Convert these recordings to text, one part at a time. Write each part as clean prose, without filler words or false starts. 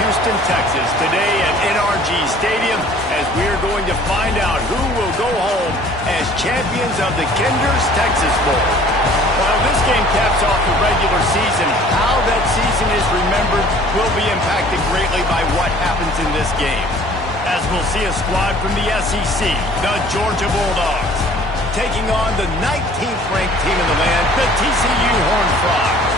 Houston, Texas, today at NRG Stadium, as we're going to find out who will go home as champions of the Kinder's Texas Bowl. While this game caps off the regular season, how that season is remembered will be impacted greatly by what happens in this game. As we'll see a squad from the SEC, the Georgia Bulldogs, taking on the 19th ranked team in the land, the TCU Horned Frogs.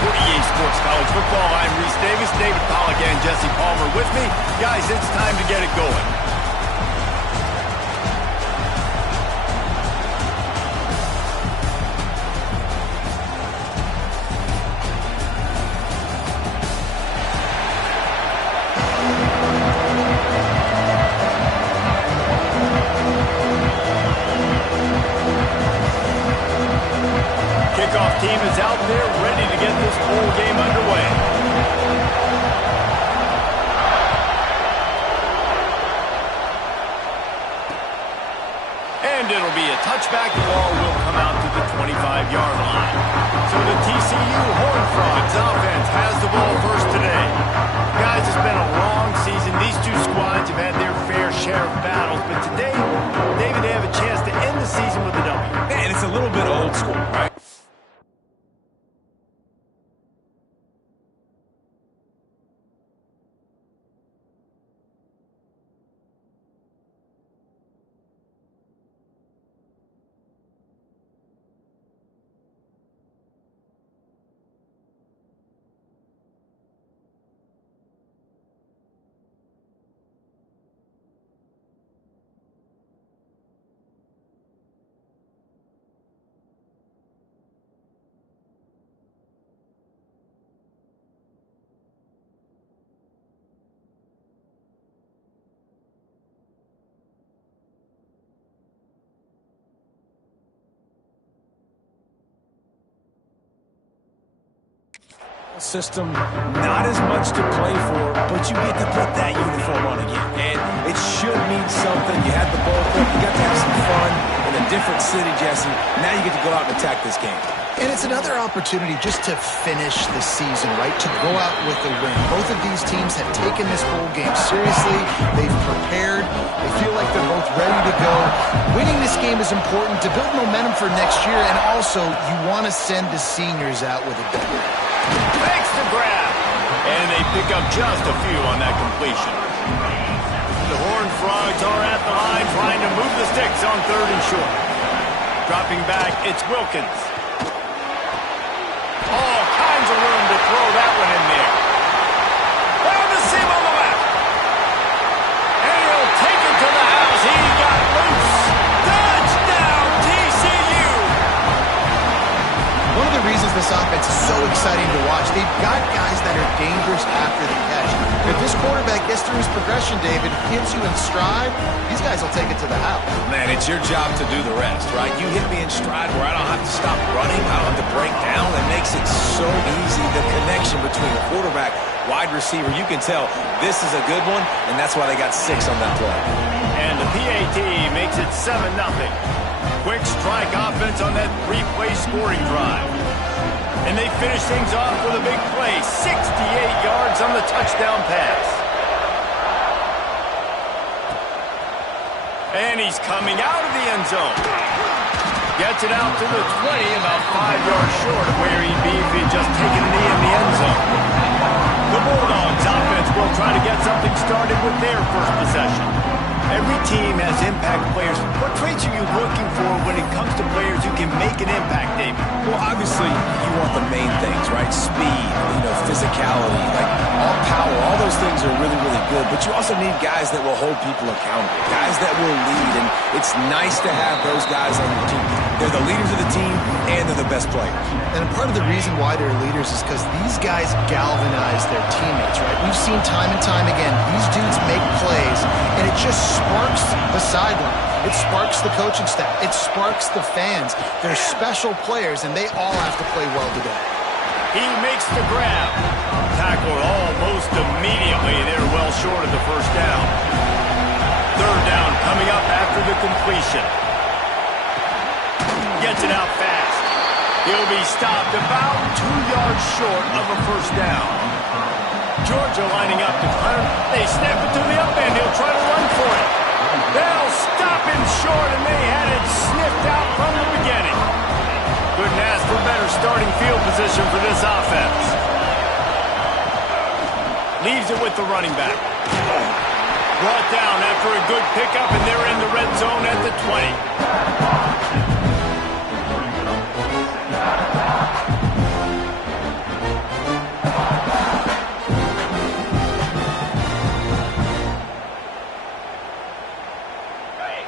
For EA Sports College Football, I'm Reese Davis, David Pollack, and Jesse Palmer with me. Guys, it's time to get it going. Kickoff team is out there ready to get this bowl game underway. And it'll be a touchback. The ball will come out to the 25-yard line. So the TCU Horned Frogs offense has the ball first today. Guys, it's been a long season. These two squads have had their fair share of battles, but today, David, they have a chance to end the season with a W. And it's a little bit old school, right? System, not as much to play for, but you get to put that uniform on again. And it should mean something. You had the ball quick, you got to have some fun in a different city, Jesse. Now you get to go out and attack this game. And it's another opportunity just to finish the season, right? To go out with a win. Both of these teams have taken this bowl game seriously. They've prepared. They feel like they're both ready to go. Winning this game is important to build momentum for next year, and also you want to send the seniors out with a W. Makes the grab. And they pick up just a few on that completion. The Horned Frogs are at the line trying to move the sticks on 3rd and short. Dropping back, it's Wilkins. All kinds of room to throw that one in there. Down the seam on the left. And he'll take it to the house. He got loose. Touchdown, TCU. One of the reasons this offense is so exciting to watch, they've got guys that are dangerous after the catch. If this quarterback gets through his progression, David, hits you in stride, these guys will take it to the house. Man, it's your job to do the rest, right? You hit me in stride where I don't have to stop running. I don't have to break down. It makes it so easy. The connection between quarterback, wide receiver, you can tell this is a good one, and that's why they got 6 on that play. And the PAT makes it 7-0. Quick strike offense on that 3-play scoring drive. And they finish things off with a big play, 68 yards on the touchdown pass. And he's coming out of the end zone. Gets it out to the 20, about 5 yards short of where he'd be if he'd just taken a knee in the end zone. The Bulldogs offense will try to get something started with their first possession. Every team has impact players. What traits are you looking for when it comes to players who can make an impact, David? Well, obviously, you want the main things, right? Speed, physicality, like all power, all those things are really, really good. But you also need guys that will hold people accountable, guys that will lead. And it's nice to have those guys on your team. They're the leaders of the team, and they're the best players. And part of the reason why they're leaders is because these guys galvanize their teammates, right? We've seen time and time again, these dudes make plays, and it just sparks the sideline. It sparks the coaching staff. It sparks the fans. They're special players, and they all have to play well today. He makes the grab. Tackled almost immediately. They're well short of the first down. 3rd down coming up after the completion. Gets it out fast. He'll be stopped about 2 yards short of a first down. Georgia lining up to punt. They snap it to the up end. He'll try to run for it. They'll stop him short, and they had it sniffed out from the beginning. Couldn't ask for better starting field position for this offense. Leaves it with the running back. Brought down after a good pickup, and they're in the red zone at the 20.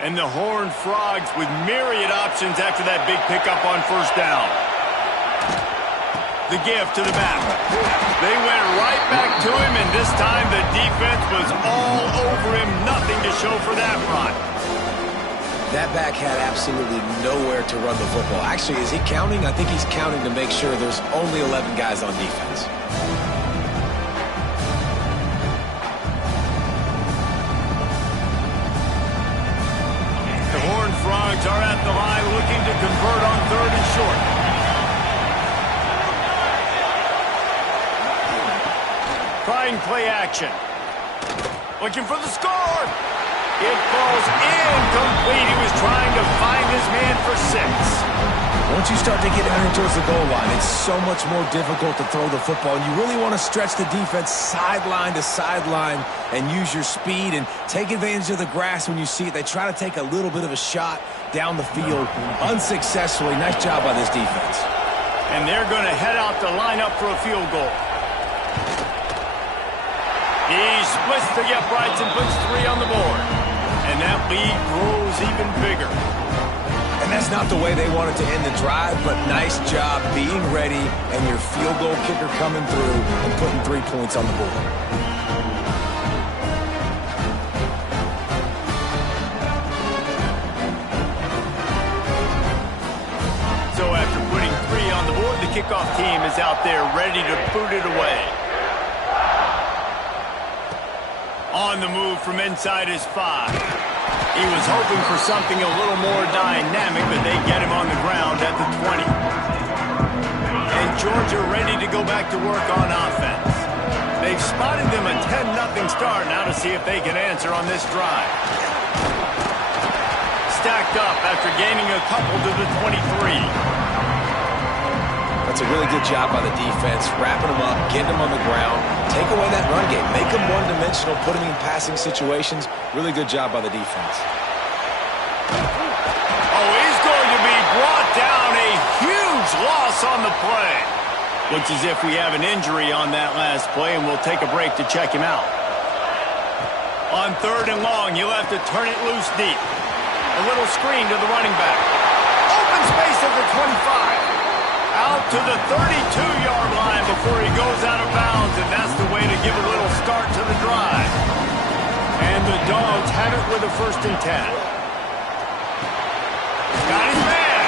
And the Horned Frogs with myriad options after that big pickup on first down. The give to the back. They went right back to him, and this time the defense was all over him. Nothing to show for that run. That back had absolutely nowhere to run the football. Actually, is he counting? I think he's counting to make sure there's only 11 guys on defense. Frogs are at the line looking to convert on 3rd and short. Trying play action. Looking for the score. It falls incomplete. He was trying to find his man for 6. Once you start to get down towards the goal line, it's so much more difficult to throw the football. And you really want to stretch the defense sideline to sideline and use your speed and take advantage of the grass when you see it. They try to take a little bit of a shot down the field unsuccessfully. Nice job by this defense. And they're going to head out to line up for a field goal. He splits the uprights and puts 3 on the board. And that lead grows even bigger. And that's not the way they wanted to end the drive, but nice job being ready and your field goal kicker coming through and putting 3 points on the board. So after putting 3 on the board, the kickoff team is out there ready to boot it away. On the move from inside his 5. He was hoping for something a little more dynamic, but they get him on the ground at the 20. And Georgia ready to go back to work on offense. They've spotted them a 10-0 start now to see if they can answer on this drive. Stacked up after gaining a couple to the 23. That's a really good job by the defense, wrapping them up, getting them on the ground, take away that run game, make them one-dimensional, put them in passing situations. Really good job by the defense. Oh, he's going to be brought down. A huge loss on the play. Looks as if we have an injury on that last play, and we'll take a break to check him out. On 3rd and long, he'll have to turn it loose deep. A little screen to the running back. Open space at the 25. Out to the 32-yard line before he goes out of bounds, and that's the way to give a little start to the drive. And the Dogs have it with a 1st and 10. Got his man.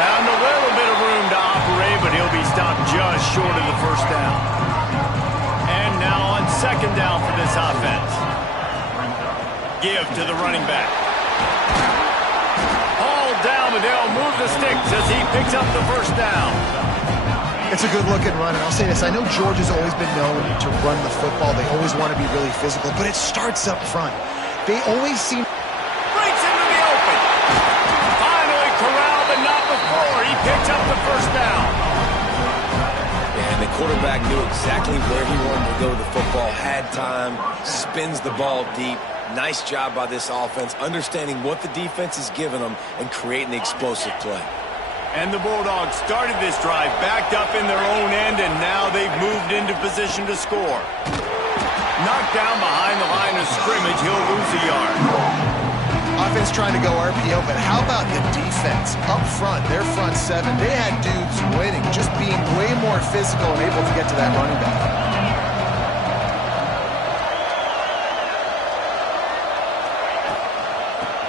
Found a little bit of room to operate, but he'll be stopped just short of the 1st down. And now on 2nd down for this offense. Give to the running back. Down, but they'll move the sticks as he picks up the 1st down. It's a good-looking run, and I'll say this. I know Georgia's always been known to run the football. They always want to be really physical, but it starts up front. They always seem... Breaks into the open. Finally corralled, but not before. He picks up the 1st down. And the quarterback knew exactly where he wanted to go with the football, had time, spins the ball deep. Nice job by this offense, understanding what the defense is giving them and creating the explosive play. And the Bulldogs started this drive backed up in their own end, and now they've moved into position to score. Knocked down behind the line of scrimmage, he'll lose a yard. Offense trying to go RPO, but how about the defense? Up front, their front 7, they had dudes winning, just being way more physical and able to get to that running back.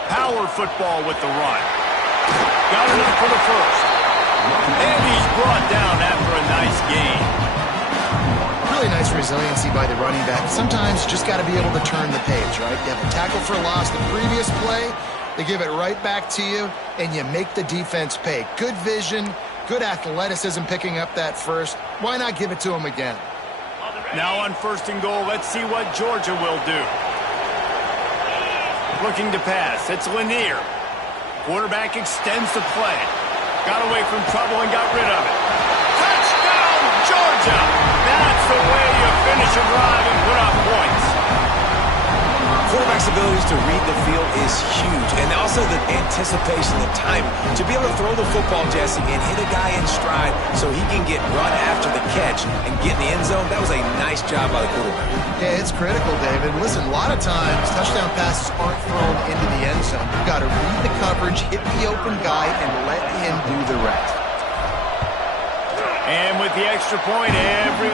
Power football with the run. Got enough for the 1st. And he's brought down after a nice gain. Really nice resiliency by the running back. Sometimes you just got to be able to turn the page, right? You have a tackle for loss the previous play, they give it right back to you, and you make the defense pay. Good vision, good athleticism picking up that 1st. Why not give it to him again? Now on 1st and goal, let's see what Georgia will do. Looking to pass. It's Lanier. Quarterback extends the play. Got away from trouble and got rid of it. Touchdown, Georgia! That's the way you finish a drive and put up points. Quarterback's abilities to read the field is huge, and also the anticipation, the time to be able to throw the football, Jesse, and hit a guy in stride so he can get run after the catch and get in the end zone. That was a nice job by the quarterback. Yeah, it's critical, David. Listen, a lot of times touchdown passes aren't thrown into the end zone. You've got to read the coverage, hit the open guy, and let him do the rest. And with the extra point, it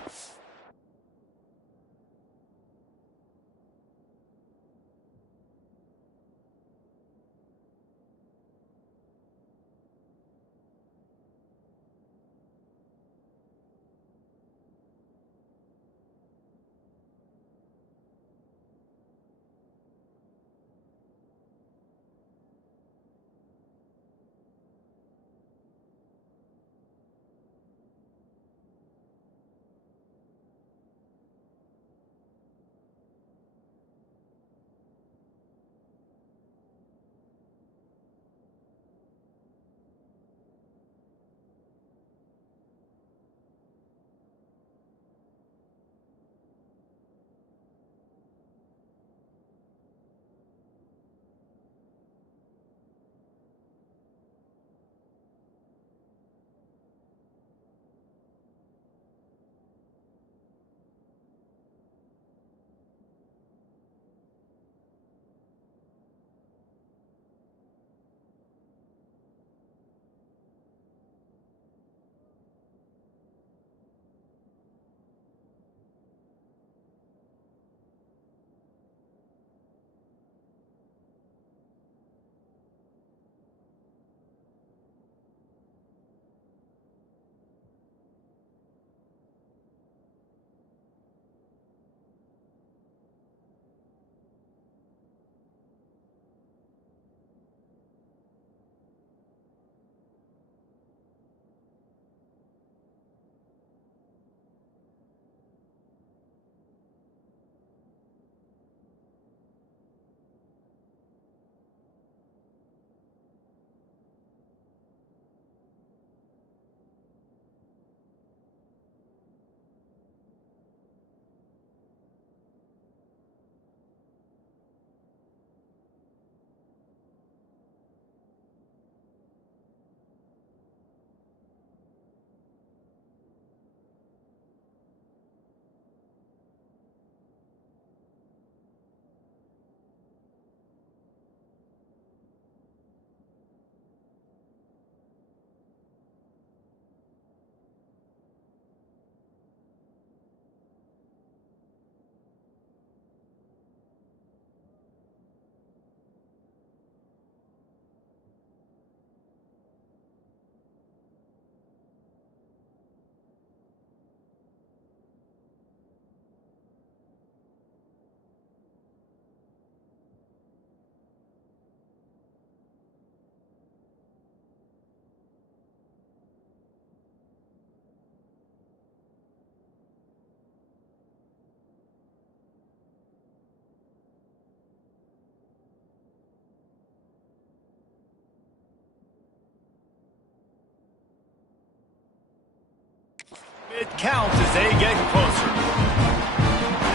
counts as they get closer.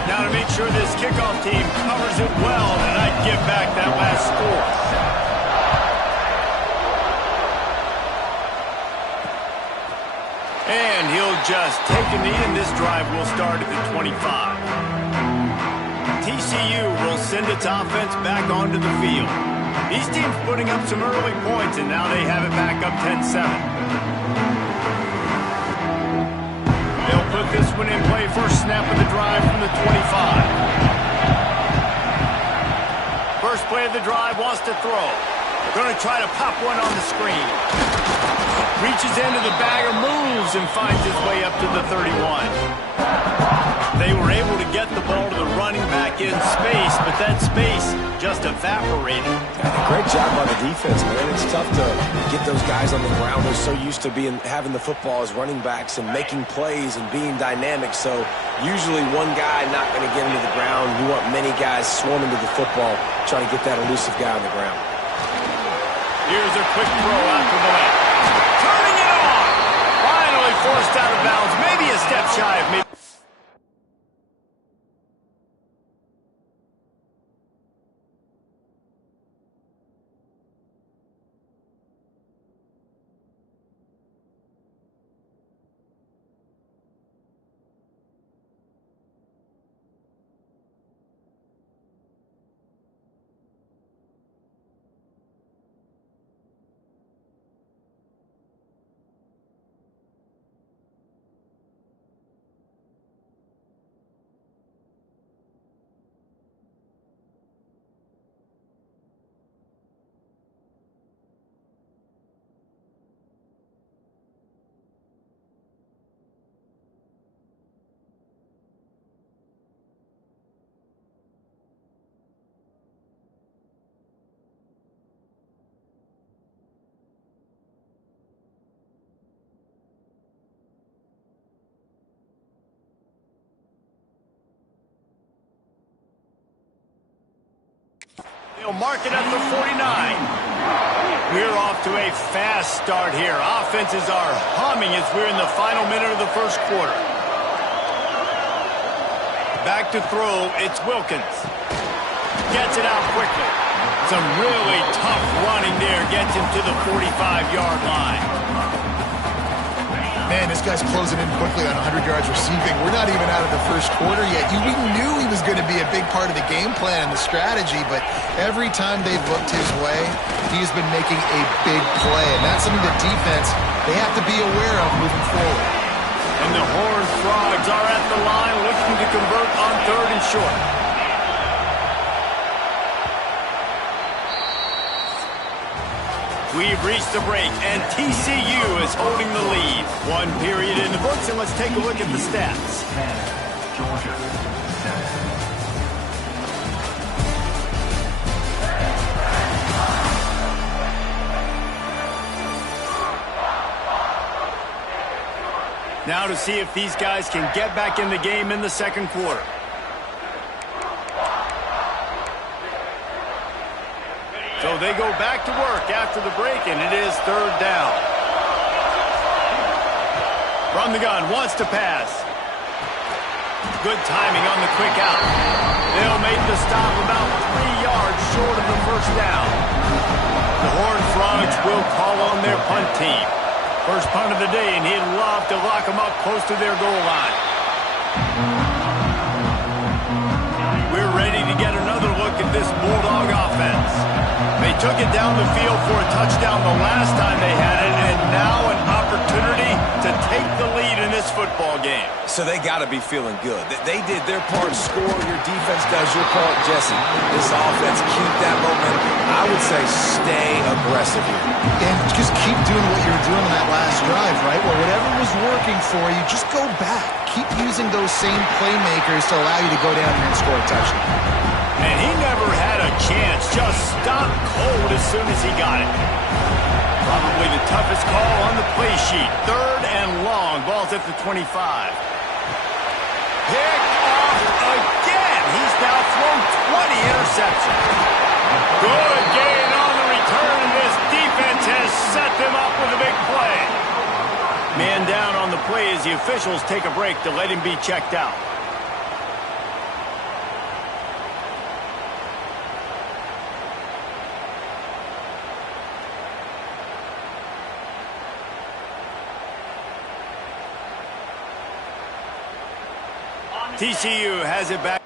Now to make sure this kickoff team covers it well and not give back that last score. And he'll just take a knee, and this drive will start at the 25. TCU will send its offense back onto the field. These teams putting up some early points, and now they have it back up 10-7. They'll put this one in play. First snap of the drive from the 25. First play of the drive, wants to throw. Going to try to pop one on the screen. Reaches into the bagger, moves, and finds his way up to the 31. They were able to get the ball to the running back in space, but that space just evaporated. Great job by the defense, man. It's tough to get those guys on the ground. They're so used to having the football as running backs and making plays and being dynamic. So usually one guy not going to get into the ground. You want many guys swarming to the football, trying to get that elusive guy on the ground. Here's a quick throw out to the left. Turning it on! Finally forced out of bounds. Maybe a step shy of me. They'll mark it at the 49. We're off to a fast start here. Offenses are humming as we're in the final minute of the first quarter. Back to throw, it's Wilkins. Gets it out quickly. Some really tough running there. Gets him to the 45-yard line. Man, this guy's closing in quickly on 100 yards receiving. We're not even out of the first quarter yet. We knew he was going to be a big part of the game plan and the strategy, but every time they've looked his way, he's been making a big play. And that's something that defense, they have to be aware of moving forward. And the Horned Frogs are at the line looking to convert on 3rd and short. We've reached the break, and TCU is holding the lead. One period in the books, and let's take a look at the stats. Georgia. Now to see if these guys can get back in the game in the second quarter. So they go back to work after the break, and it is 3rd down. From the gun, wants to pass. Good timing on the quick out. They'll make the stop about 3 yards short of the first down. The Horned Frogs will call on their punt team. First punt of the day, and he'd love to lock them up close to their goal line. We're ready to get another look at this Bulldog offense. They took it down the field for a touchdown the last time they had it, and now an opportunity to take the lead in this football game. So they got to be feeling good. They did their part, score. Your defense does your part, Jesse. This offense, keep that momentum. I would say stay aggressive here. And just keep doing what you were doing on that last drive, right? Well, whatever was working for you, just go back. Keep using those same playmakers to allow you to go down here and score a touchdown. And he never had a chance. Just stopped cold as soon as he got it. Probably the toughest call on the play sheet. 3rd and long. Ball's at the 25. Picked off again. He's now thrown 20 interceptions. Good gain on the return. This defense has set them up with a big play. Man down on the play as the officials take a break to let him be checked out. TCU has it back.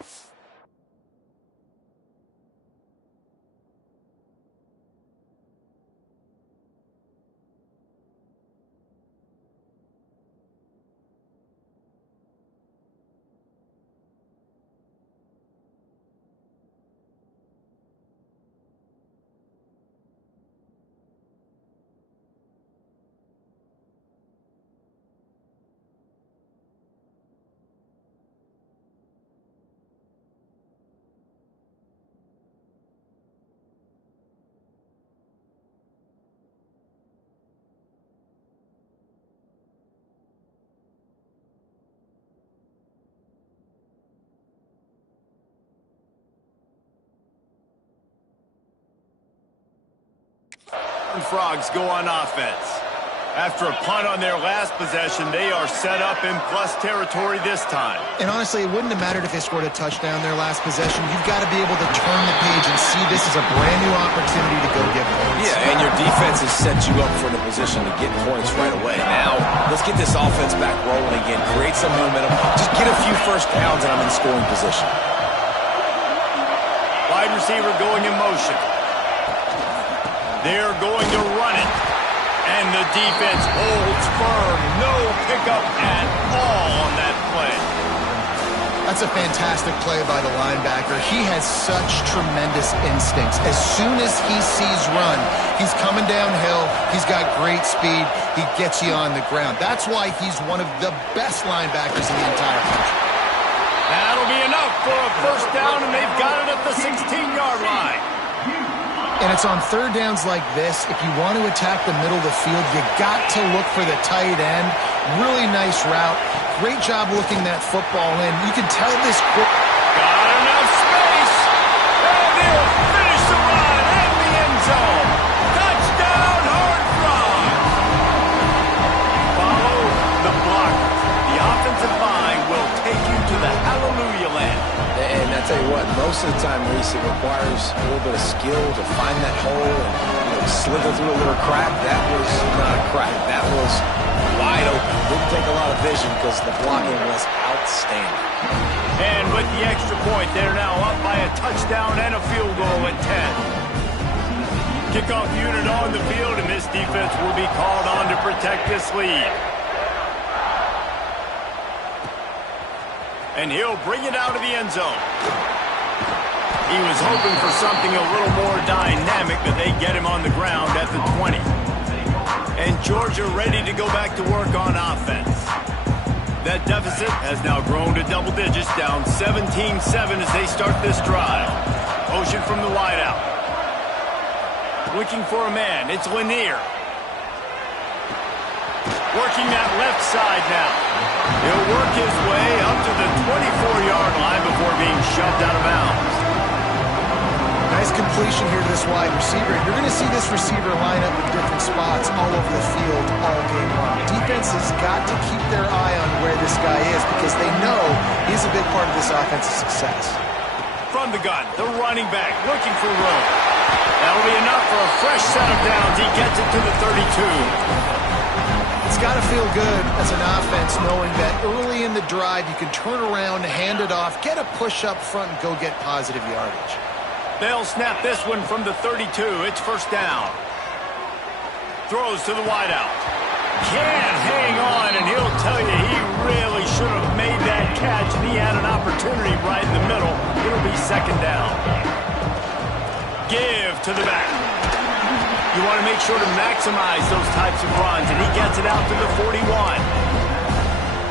Frogs go on offense. After a punt on their last possession, they are set up in plus territory this time. And honestly, it wouldn't have mattered if they scored a touchdown their last possession. You've got to be able to turn the page and see this as a brand new opportunity to go get points. Yeah, and your defense has set you up for the position to get points right away. Now, let's get this offense back rolling again. Create some momentum. Just get a few first downs and I'm in scoring position. Wide receiver going in motion. They're going to run it. And the defense holds firm. No pickup at all on that play. That's a fantastic play by the linebacker. He has such tremendous instincts. As soon as he sees run, he's coming downhill. He's got great speed. He gets you on the ground. That's why he's one of the best linebackers in the entire country. That'll be enough for a first down, and they've got it at the 16-yard line. And it's on third downs like this. If you want to attack the middle of the field, you got to look for the tight end. Really nice route. Great job looking that football in. You can tell this quick. Got enough space. And he'll finish the run in the end zone. Touchdown, Horned Frogs. Follow the block. The offensive line will take you to the hallelujah land. And I tell you what, most of the time, Reese, it requires a little bit of skill to find that hole and slither through a little crack. That was not a crack. That was wide open. Didn't take a lot of vision because the blocking was outstanding. And with the extra point, they're now up by a touchdown and a field goal at 10. Kickoff unit on the field, and this defense will be called on to protect this lead. And he'll bring it out of the end zone. He was hoping for something a little more dynamic, but they get him on the ground at the 20. And Georgia ready to go back to work on offense. That deficit has now grown to double digits, down 17-7 as they start this drive. Motion from the wideout. Looking for a man. It's Lanier. Working that left side now. He'll work his way up to the 24-yard line before being shoved out of bounds. Nice completion here to this wide receiver. You're going to see this receiver line up in different spots all over the field all game long. Defense has got to keep their eye on where this guy is because they know he's a big part of this offense's success. From the gun, the running back looking for room. That'll be enough for a fresh set of downs. He gets it to the 32. It's got to feel good as an offense knowing that early in the drive you can turn around, hand it off, get a push up front, and go get positive yardage. They'll snap this one from the 32. It's first down. Throws to the wideout. Can't hang on, and he'll tell you he really should have made that catch, and he had an opportunity right in the middle. It'll be second down. Give to the back. You want to make sure to maximize those types of runs, and he gets it out to the 41.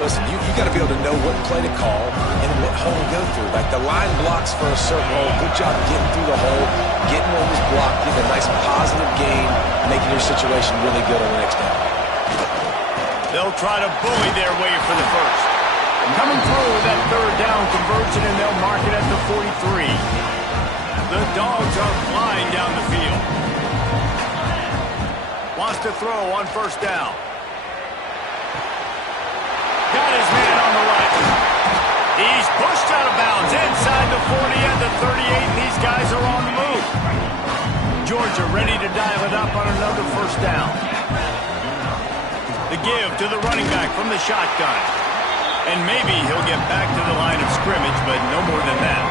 Listen, you got to be able to know what play to call and what hole to go through. Like the line blocks for a certain hole. Good job getting through the hole, getting what was blocked, getting a nice positive gain, making your situation really good on the next down. They'll try to bully their way for the first. Coming through with that third down conversion, and they'll mark it at the 43. The Dogs are flying down the field. Wants to throw on first down. Got his man on the right. He's pushed out of bounds inside the 40 and the 38, and these guys are on the move. Georgia ready to dial it up on another first down. The give to the running back from the shotgun. And maybe he'll get back to the line of scrimmage, but no more than that.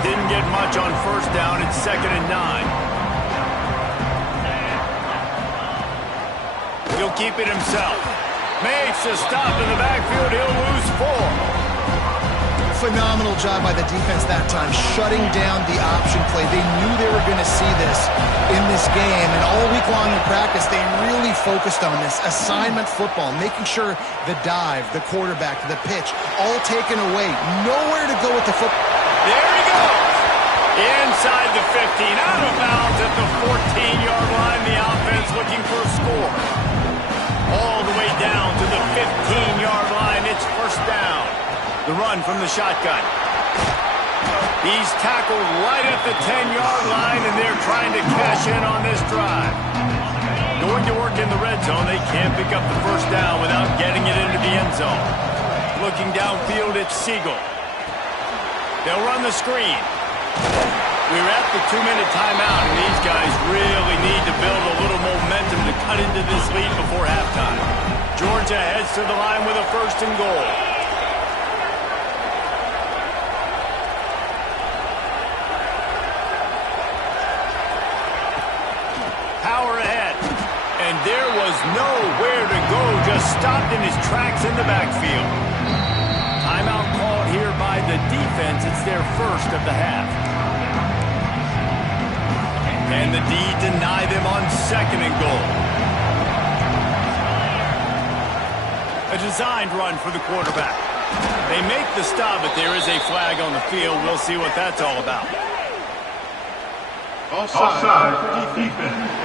Didn't get much on first down. It's 2nd and 9. He'll keep it himself. Makes a stop in the backfield. He'll lose 4. Phenomenal job by the defense that time, shutting down the option play. They knew they were going to see this in this game, and all week long in practice, they really focused on this assignment football, making sure the dive, the quarterback, the pitch, all taken away. Nowhere to go with the football. There he goes. Inside the 15, out of bounds at the 14-yard line. The offense looking for a score. All the way down to the 15-yard line. It's first down. The run from the shotgun. He's tackled right at the 10-yard line, and they're trying to cash in on this drive. Going to work in the red zone, they can't pick up the first down without getting it into the end zone. Looking downfield, it's Siegel. They'll run the screen. We're at the 2-minute timeout, and these guys really need to build a little momentum to cut into this lead before halftime. Georgia heads to the line with a 1st and goal. Power ahead. And there was nowhere to go, just stopped in his tracks in the backfield. Timeout called here by the defense. It's their first of the half. And the D deny them on 2nd and goal. A designed run for the quarterback. They make the stop, but there is a flag on the field. We'll see what that's all about. Offside, defense.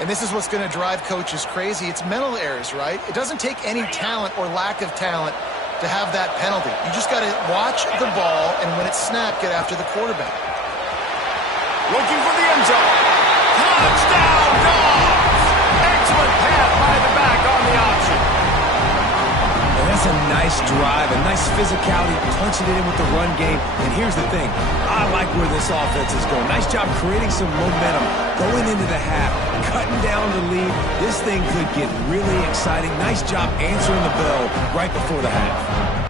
And this is what's going to drive coaches crazy. It's mental errors, right? It doesn't take any talent or lack of talent to have that penalty. You just got to watch the ball, and when it's snapped, get after the quarterback. Looking for the end zone. Touchdown, Dogs! Excellent pass by the back on the option. And that's a nice drive, a nice physicality, punching it in with the run game. And here's the thing. I like where this offense is going. Nice job creating some momentum going into the half, cutting down the lead. This thing could get really exciting. Nice job answering the bell right before the half.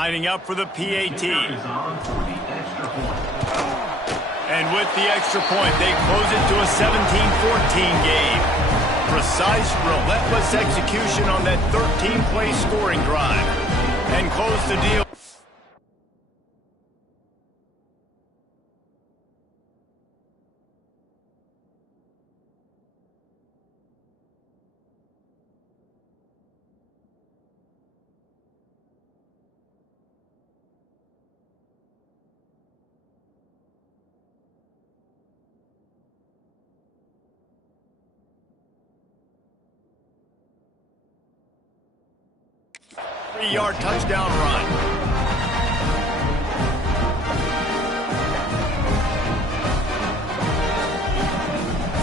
Lining up for the PAT. And with the extra point, they close it to a 17-14 game. Precise, relentless execution on that 13-play scoring drive. And close the deal. Three-yard touchdown run.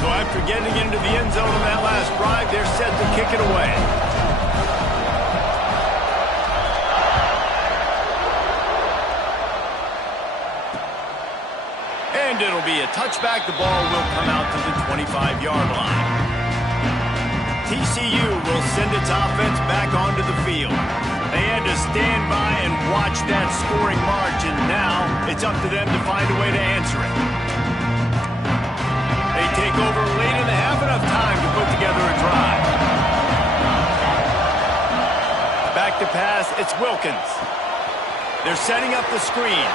So after getting into the end zone on that last drive, they're set to kick it away. And it'll be a touchback. The ball will come out to the 25-yard line. TCU will send its offense back onto the field. They had to stand by and watch that scoring march, and now it's up to them to find a way to answer it. They take over late in the half, enough time to put together a drive. Back to pass, it's Wilkins. They're setting up the screen.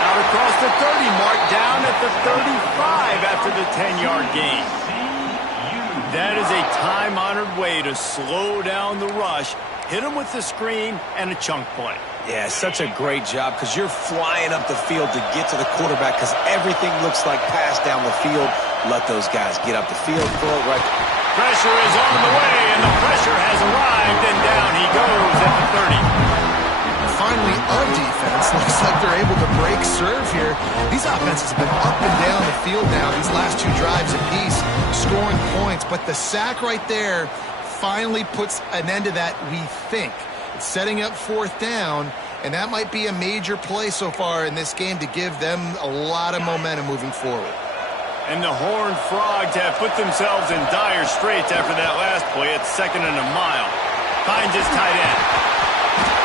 Out across the 30, mark down at the 35 after the 10-yard gain. That is a time-honored way to slow down the rush, hit them with the screen, and a chunk play. Yeah, such a great job because you're flying up the field to get to the quarterback because everything looks like pass down the field. Let those guys get up the field, throw it right. Pressure is on the way, and the pressure has arrived, and down he goes at the 30. Finally, a defense. Looks like they're able to break serve here. These offenses have been up and down the field now, these last two drives apiece, scoring points. But the sack right there finally puts an end to that, we think. It's setting up fourth down, and that might be a major play so far in this game to give them a lot of momentum moving forward. And the Horned Frogs have put themselves in dire straits after that last play. It's 2nd and a mile. Finds his tight end.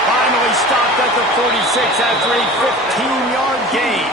Finally stopped at the 46 after a 15-yard gain.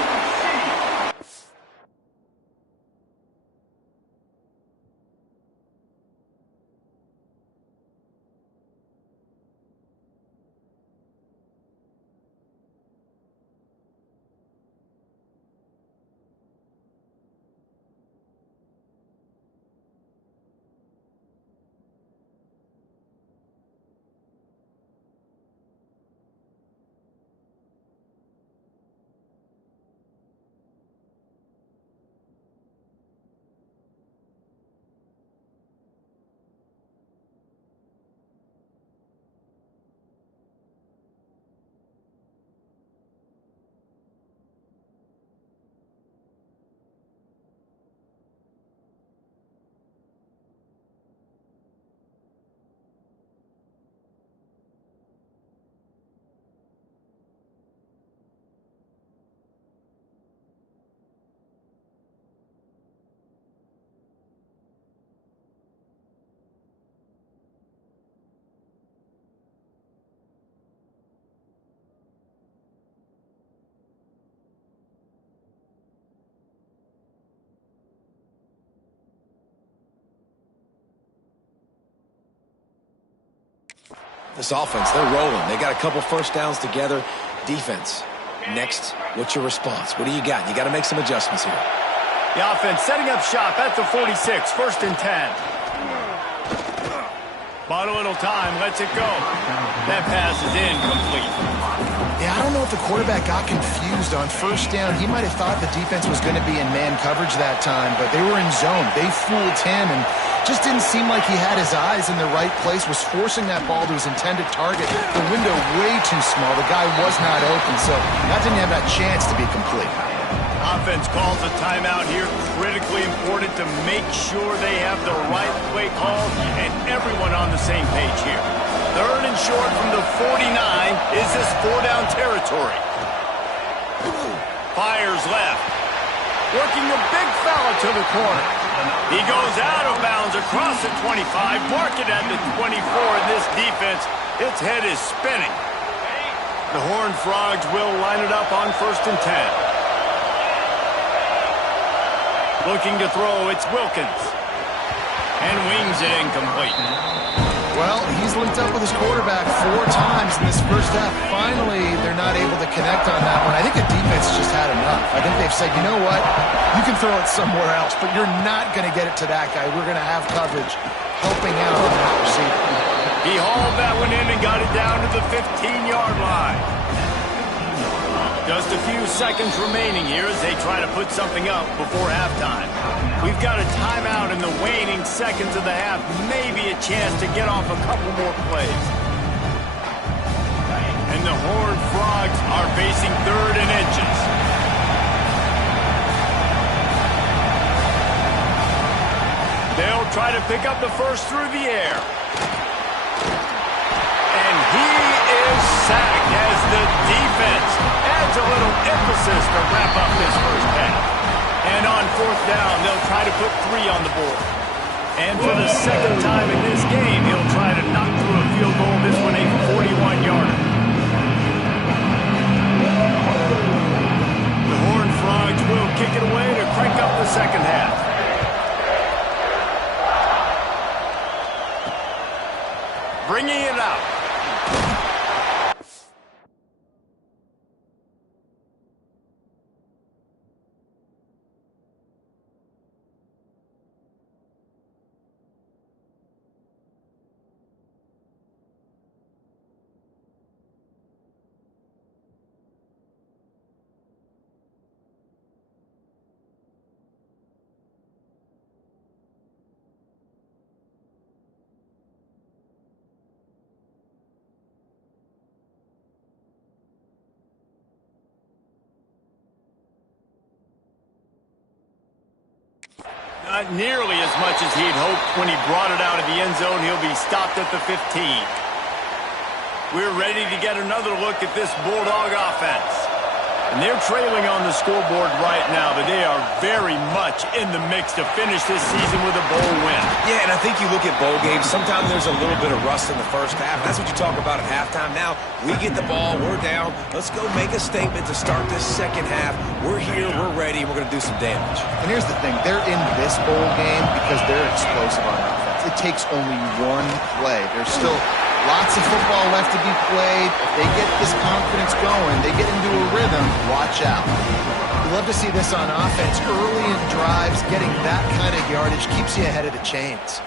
This offense, they're rolling. They got a couple first downs together. Defense, next, what's your response? What do you got? You got to make some adjustments here. The offense setting up shop at the 46, 1st and 10. Bought a little time, lets it go. That pass is incomplete. Yeah, I don't know if the quarterback got confused on first down. He might have thought the defense was going to be in man coverage that time, but they were in zone. They fooled him and just didn't seem like he had his eyes in the right place, was forcing that ball to his intended target. The window way too small. The guy was not open, so that didn't have that chance to be complete. Offense calls a timeout here. Critically important to make sure they have the right play call and everyone on the same page here. 3rd and short from the 49. Is this 4-down territory? Fires left. Working the big fella to the corner. He goes out of bounds across the 25, mark it at the 24, and this defense, its head is spinning. The Horned Frogs will line it up on 1st and 10. Looking to throw, it's Wilkins. And wings it incomplete. Well, he's linked up with his quarterback 4 times in this first half. Finally, they're not able to connect on that one. I think the defense just had enough. I think they've said, you know what? You can throw it somewhere else, but you're not going to get it to that guy. We're going to have coverage helping out on that receiver. He hauled that one in and got it down to the 15-yard line. Just a few seconds remaining here as they try to put something up before halftime. We've got a timeout in the waning seconds of the half. Maybe a chance to get off a couple more plays. And the Horned Frogs are facing 3rd and inches. They'll try to pick up the first through the air. And he is sacked as the defense adds a little emphasis to wrap up this first half. And on 4th down, they'll try to put 3 on the board. And for the 2nd time in this game, he'll try to knock through a field goal. This one a 41-yarder. The Horned Frogs will kick it away to crank up the second half. Bringing it out. Not nearly as much as he'd hoped when he brought it out of the end zone. He'll be stopped at the 15. We're ready to get another look at this Bulldog offense. And they're trailing on the scoreboard right now, but they are very much in the mix to finish this season with a bowl win. Yeah, and I think you look at bowl games, sometimes there's a little bit of rust in the first half. That's what you talk about at halftime. Now, we get the ball, we're down. Let's go make a statement to start this second half. We're here, we're ready, we're going to do some damage. And here's the thing. They're in this bowl game because they're explosive on offense. It takes only one play. There's still lots of football left to be played. If they get this confidence going, they get into a rhythm, watch out. We love to see this on offense. Early in drives, getting that kind of yardage keeps you ahead of the chains.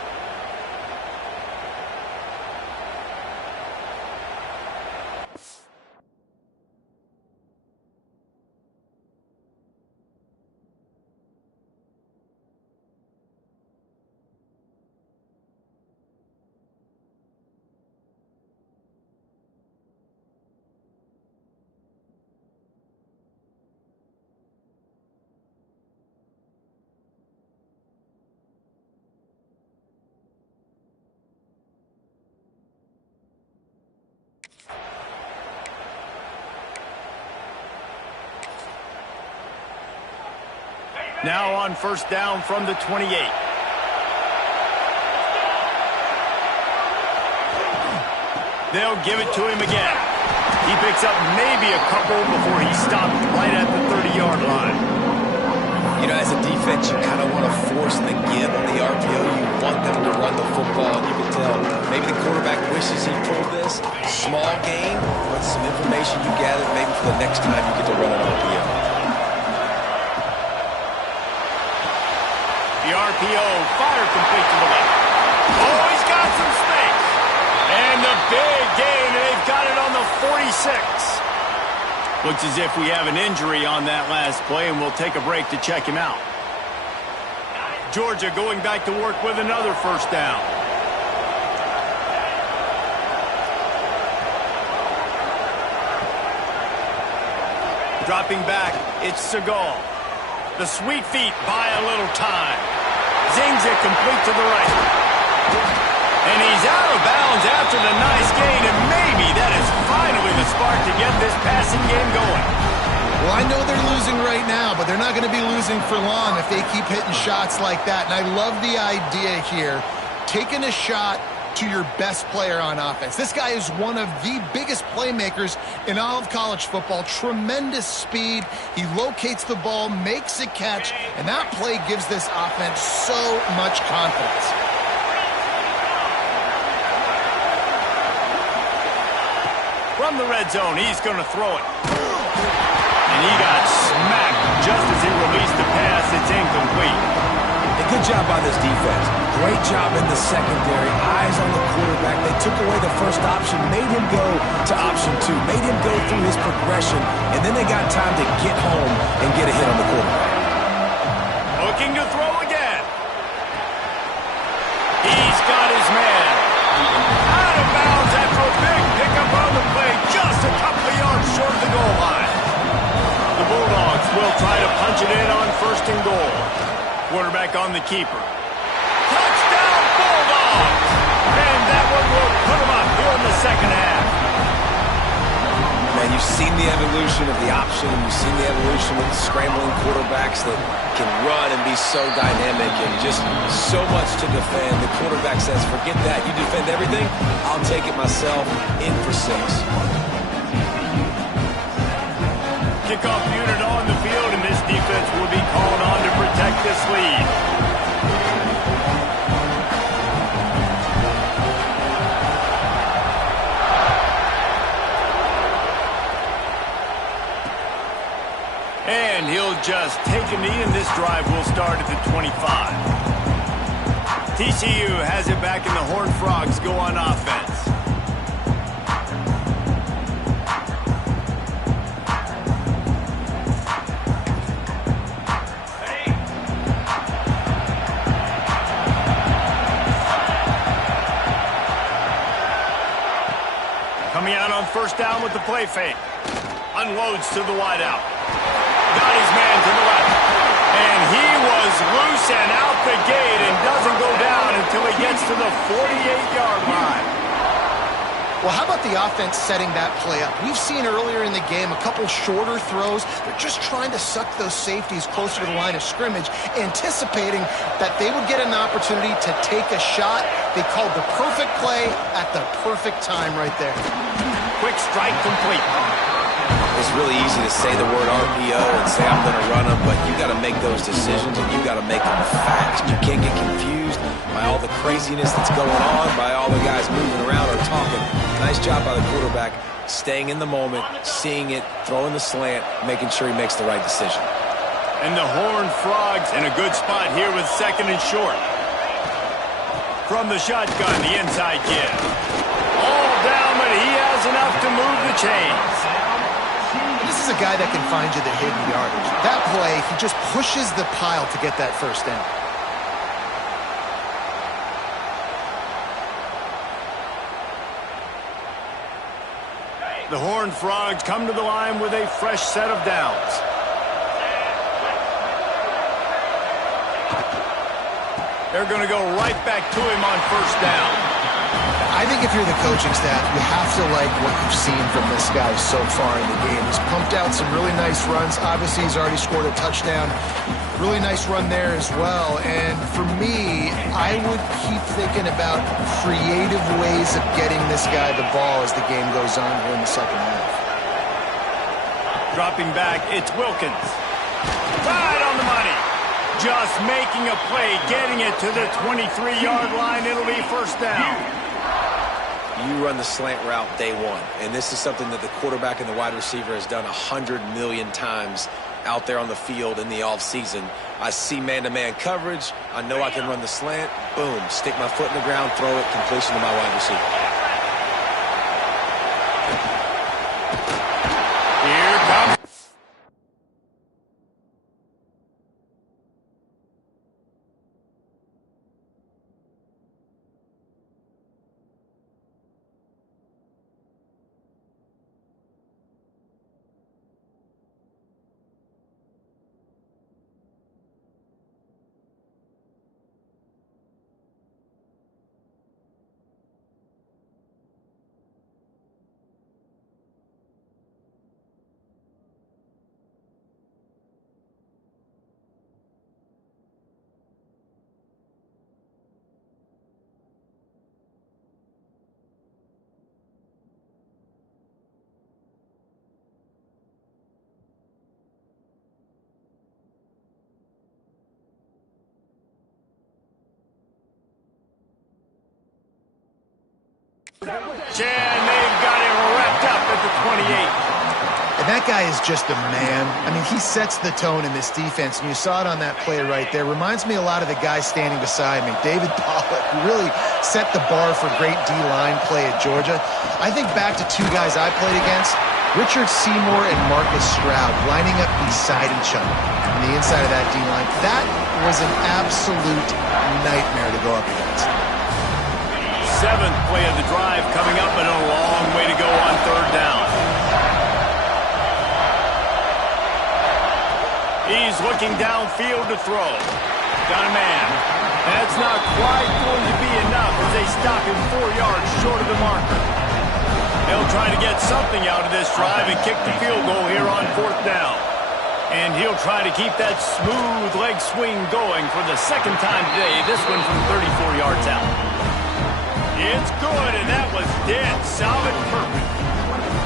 Now on 1st down from the 28. They'll give it to him again. He picks up maybe a couple before he's stopped right at the 30-yard line. You know, as a defense, you kind of want to force the give on the RPO. You want them to run the football, and you can tell maybe the quarterback wishes he pulled this. Small game, but some information you gather maybe for the next time you get to run an RPO. The RPO fire complete to the left. Oh, he's got some space. And the big gain, they've got it on the 46. Looks as if we have an injury on that last play, and we'll take a break to check him out. Georgia going back to work with another 1st down. Dropping back, it's Segal. The sweet feet buy a little time. Zings it complete to the right. And he's out of bounds after the nice gain, and maybe that is finally the spark to get this passing game going. Well, I know they're losing right now, but they're not going to be losing for long if they keep hitting shots like that. And I love the idea here, taking a shot to your best player on offense. This guy is one of the biggest playmakers in all of college football. Tremendous speed. He locates the ball, makes a catch, and that play gives this offense so much confidence. From the red zone, he's going to throw it. And he got smacked just as he released the pass. It's incomplete. Good job by this defense. Great job in the secondary. Eyes on the quarterback. They took away the first option, made him go to option 2, made him go through his progression, and then they got time to get home and get a hit on the quarterback. Looking to throw again. He's got his man. Out of bounds after a big pickup on the play, just a couple of yards short of the goal line. The Bulldogs will try to punch it in on 1st and goal. Quarterback on the keeper. Touchdown, Bulldogs! And that one will put them up here in the second half. Man, you've seen the evolution of the option. You've seen the evolution of the scrambling quarterbacks that can run and be so dynamic and just so much to defend. The quarterback says, forget that. You defend everything, I'll take it myself. In for 6. Kickoff unit on the field, and this defense will be called on to protect this lead. And he'll just take a knee, and this drive will start at the 25. TCU has it back, and the Horned Frogs go on offense. Coming out on 1st down with the play fake. Unloads to the wideout. Got his man to the left. And he was loose and out the gate and doesn't go down until he gets to the 48-yard line. Well, how about the offense setting that play up? We've seen earlier in the game a couple shorter throws. They're just trying to suck those safeties closer to the line of scrimmage, anticipating that they would get an opportunity to take a shot. They called the perfect play at the perfect time right there. Quick strike complete. It's really easy to say the word RPO and say I'm going to run them, but you got to make those decisions and you got to make them fast. You can't get confused by all the craziness that's going on, by all the guys moving around or talking. Nice job by the quarterback, staying in the moment, seeing it, throwing the slant, making sure he makes the right decision. And the Horned Frogs in a good spot here with 2nd and short. From the shotgun, the inside kid. All down, but he has enough to move the chains. This is a guy that can find you the hidden yardage. That play, he just pushes the pile to get that 1st down. The Horned Frogs come to the line with a fresh set of downs. They're going to go right back to him on 1st down. I think if you're the coaching staff, you have to like what you've seen from this guy so far in the game. He's pumped out some really nice runs. Obviously, he's already scored a touchdown. Really nice run there as well. And for me, I would keep thinking about creative ways of getting this guy the ball as the game goes on here in the second half. Dropping back, it's Wilkins. Right on the money. Just making a play, getting it to the 23-yard line. It'll be 1st down. You run the slant route day 1, and this is something that the quarterback and the wide receiver has done 100 million times out there on the field in the offseason. I see man-to-man coverage. I know I can run the slant. Boom, stick my foot in the ground, throw it, completion to my wide receiver. Here comes. And they've got him wrapped up at the 28. And that guy is just a man. I mean, he sets the tone in this defense, and you saw it on that play right there. Reminds me a lot of the guy standing beside me, David Pollack, who really set the bar for great D-line play at Georgia. I think back to two guys I played against, Richard Seymour and Marcus Stroud, lining up beside each other on the inside of that D-line. That was an absolute nightmare to go up against. Seventh play of the drive coming up, and a long way to go on third down. He's looking downfield to throw. Got a man. That's not quite going to be enough as they stop him 4 yards short of the marker. They'll try to get something out of this drive and kick the field goal here on fourth down. And he'll try to keep that smooth leg swing going for the second time today, this one from 34 yards out. It's good, and that was dead solid perfect.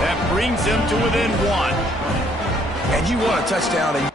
That brings him to within one. And you want a touchdown and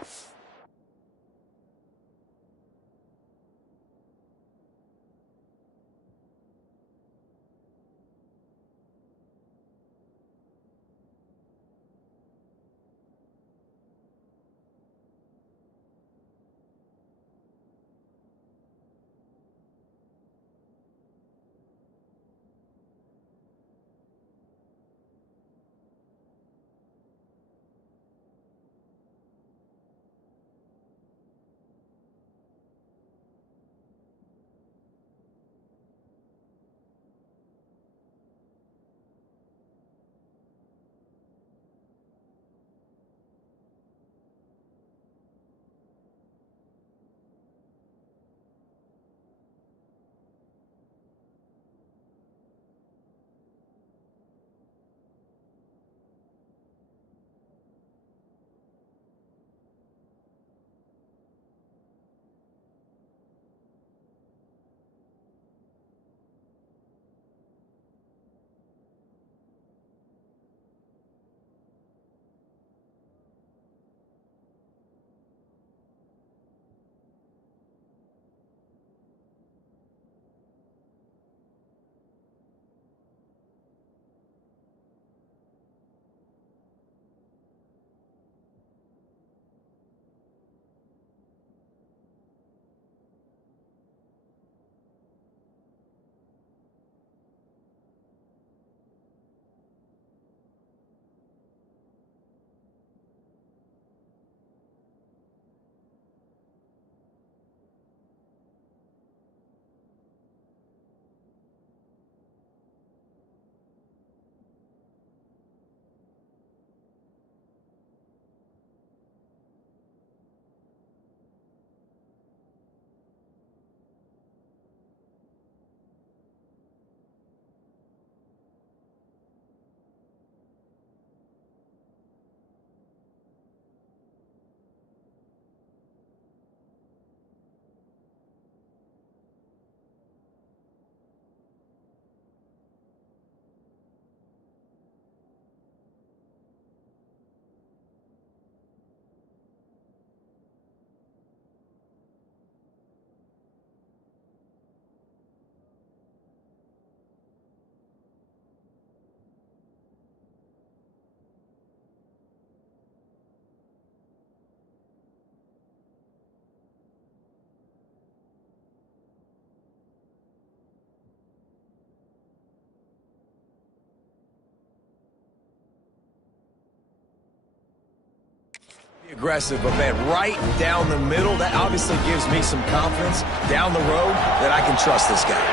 aggressive, but man, right down the middle, that obviously gives me some confidence down the road that I can trust this guy.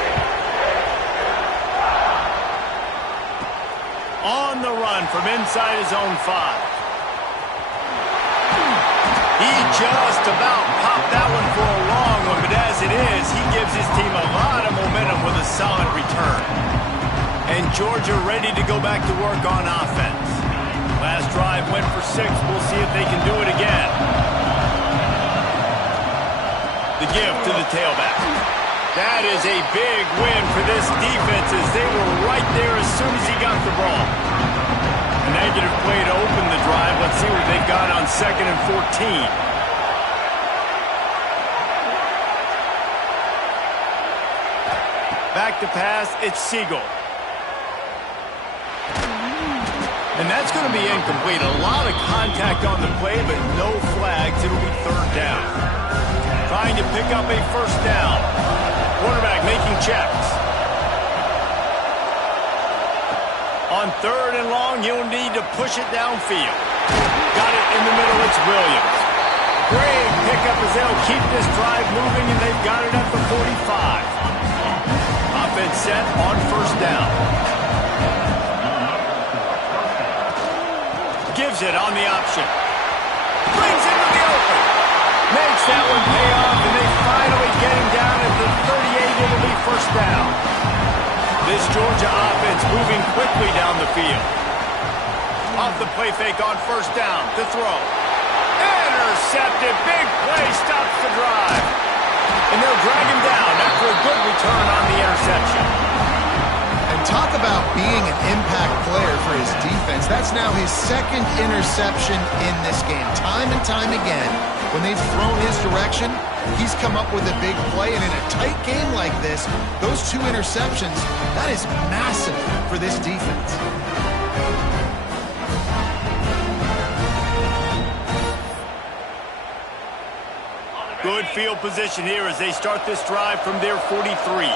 On the run from inside his own 5. He just about popped that one for a long one, but as it is, he gives his team a lot of momentum with a solid return. And Georgia ready to go back to work on offense. Last drive went for 6. We'll see if they can do it again. The give to the tailback. That is a big win for this defense as they were right there as soon as he got the ball. A negative play to open the drive. Let's see what they've got on 2nd and 14. Back to pass, it's Siegel. And that's going to be incomplete. A lot of contact on the play, but no flags. It'll be third down. Trying to pick up a first down. Quarterback making checks. On third and long, you'll need to push it downfield. Got it in the middle. It's Williams. Great pickup as they'll keep this drive moving, and they've got it at the 45. Offense set on first down. Gives it on the option. Brings it to the open. Makes that one pay off, and they finally get him down at the 38. It'll be first down. This Georgia offense moving quickly down the field. Off the play fake on first down. To throw. Intercepted. Big play. Stops the drive. And they'll drag him down after a good return on the interception. And talk about being an impact player for his defense. That's now his second interception in this game. Time and time again, when they've thrown his direction, he's come up with a big play. And in a tight game like this, those 2 interceptions, that is massive for this defense. Good field position here as they start this drive from their 43.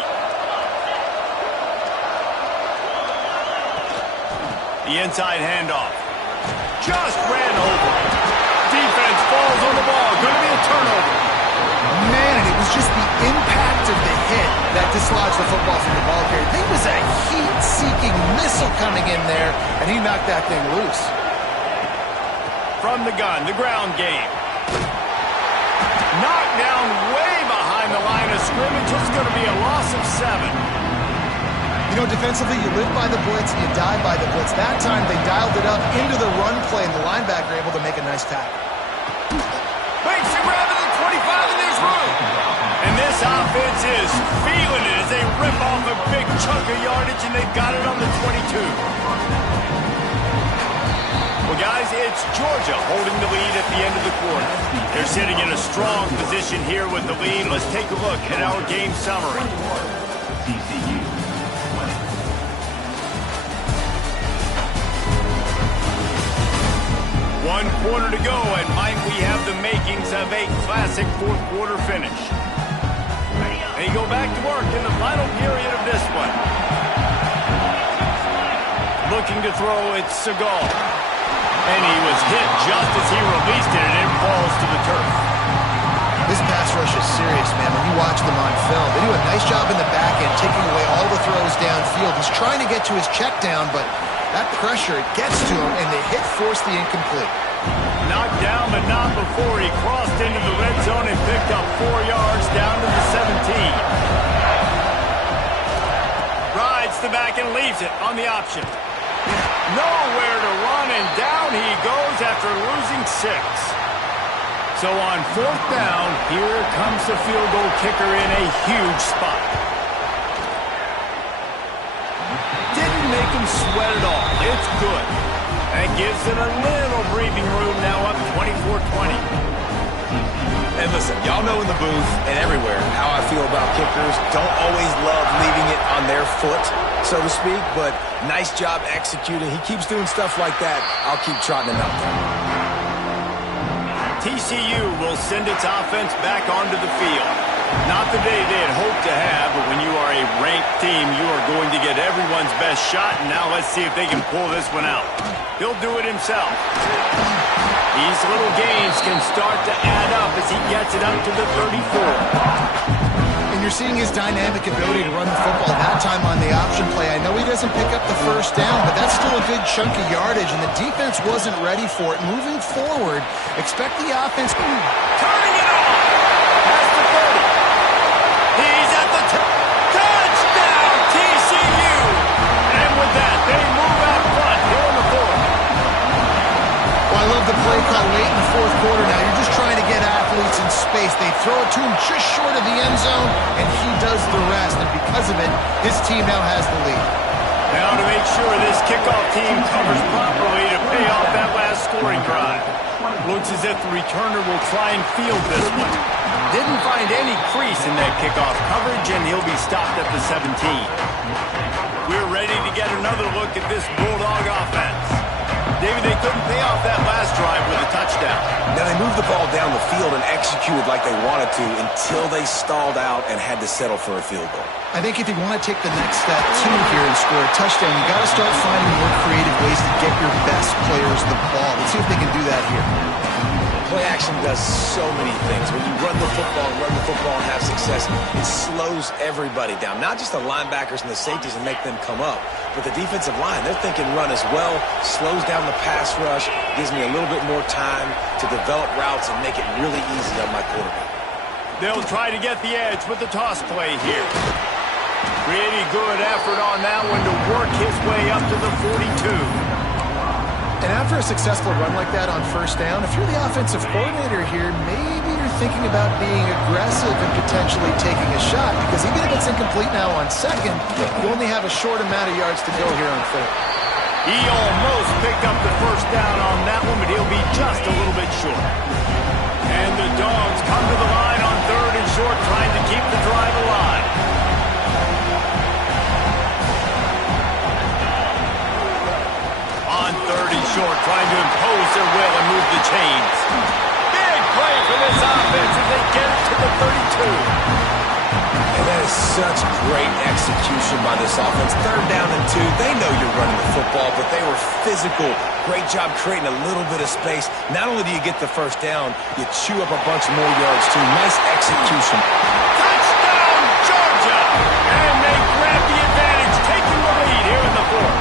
The inside handoff. Just ran over. Defense falls on the ball. Going to be a turnover. Man, and it was just the impact of the hit that dislodged the football from the ball carrier. There was a heat-seeking missile coming in there, and he knocked that thing loose. From the gun, the ground game. Knocked down way behind the line of scrimmage. It's going to be a loss of 7. You know, defensively, you live by the blitz, you die by the blitz. That time, they dialed it up into the run play, and the linebacker able to make a nice tackle. Makes the grab at the 25, and there's room. And this offense is feeling it as they rip off a big chunk of yardage, and they've got it on the 22. Well, guys, it's Georgia holding the lead at the end of the quarter. They're sitting in a strong position here with the lead. Let's take a look at our game summary. TCU. 1 quarter to go, and might we have the makings of a classic fourth quarter finish. They go back to work in the final period of this one. Looking to throw, it's Segal. And he was hit just as he released it, and it falls to the turf. This pass rush is serious, man. When you watch them on film, they do a nice job in the back end, taking away all the throws downfield. He's trying to get to his check down, but that pressure, it gets to him, and the hit forced the incomplete. Knocked down, but not before he crossed into the red zone and picked up 4 yards down to the 17. Rides the back and leaves it on the option. Nowhere to run, and down he goes after losing 6. So on 4th down, here comes the field goal kicker in a huge spot. Didn't make him sweat at all. It's good. That gives it a little breathing room now, up 24-20. And listen, y'all know in the booth and everywhere how I feel about kickers. Don't always love leaving it on their foot, so to speak, but nice job executing. He keeps doing stuff like that. I'll keep trotting him out there. TCU will send its offense back onto the field. Not the day they had hoped to have, but when you are a ranked team, you are going to get everyone's best shot, and now let's see if they can pull this one out. He'll do it himself. These little gains can start to add up as he gets it up to the 34. And you're seeing his dynamic ability to run the football that time on the option play. I know he doesn't pick up the first down, but that's still a good chunk of yardage, and the defense wasn't ready for it. Moving forward, expect the offense. Turning it on! Past the 30. He's at the touchdown, TCU! And with that, they move out front here in the 4th. Well, I love the play call late in the 4th quarter now. You're just trying to get athletes in space. They throw it to him just short of the end zone, and he does the rest. And because of it, his team now has the lead. Now to make sure this kickoff team covers properly to pay off that last scoring drive. Looks as if the returner will try and field this one. Didn't find any crease in that kickoff coverage, and he'll be stopped at the 17. We're ready to get another look at this Bulldog offense. David, they couldn't pay off that last drive with a touchdown. Now, they moved the ball down the field and executed like they wanted to until they stalled out and had to settle for a field goal. I think if you want to take the next step, too, here and score a touchdown, you got to start finding more creative ways to get your best players the ball. Let's see if they can do that here. Play action does so many things. When you run the football and have success, it slows everybody down. Not just the linebackers and the safeties and make them come up, but the defensive line. They're thinking run as well, slows down the pass rush, gives me a little bit more time to develop routes and make it really easy on my quarterback. They'll try to get the edge with the toss play here. Pretty good effort on that one to work his way up to the 42. And after a successful run like that on first down, if you're the offensive coordinator here, maybe you're thinking about being aggressive and potentially taking a shot, because even if it's incomplete now on second, you only have a short amount of yards to go here on third. He almost picked up the first down on that one, but he'll be just a little bit short. And the Dogs come to the line on third and short, trying to keep the drive alive. On third and short, trying to impose their will and move the chains. Big play for this offense as they get it to the 32. And that is such great execution by this offense. Third down and 2. They know you're running the football, but they were physical. Great job creating a little bit of space. Not only do you get the first down, you chew up a bunch more yards too. Nice execution. Touchdown, Georgia! And they grab the advantage, taking the lead here in the fourth.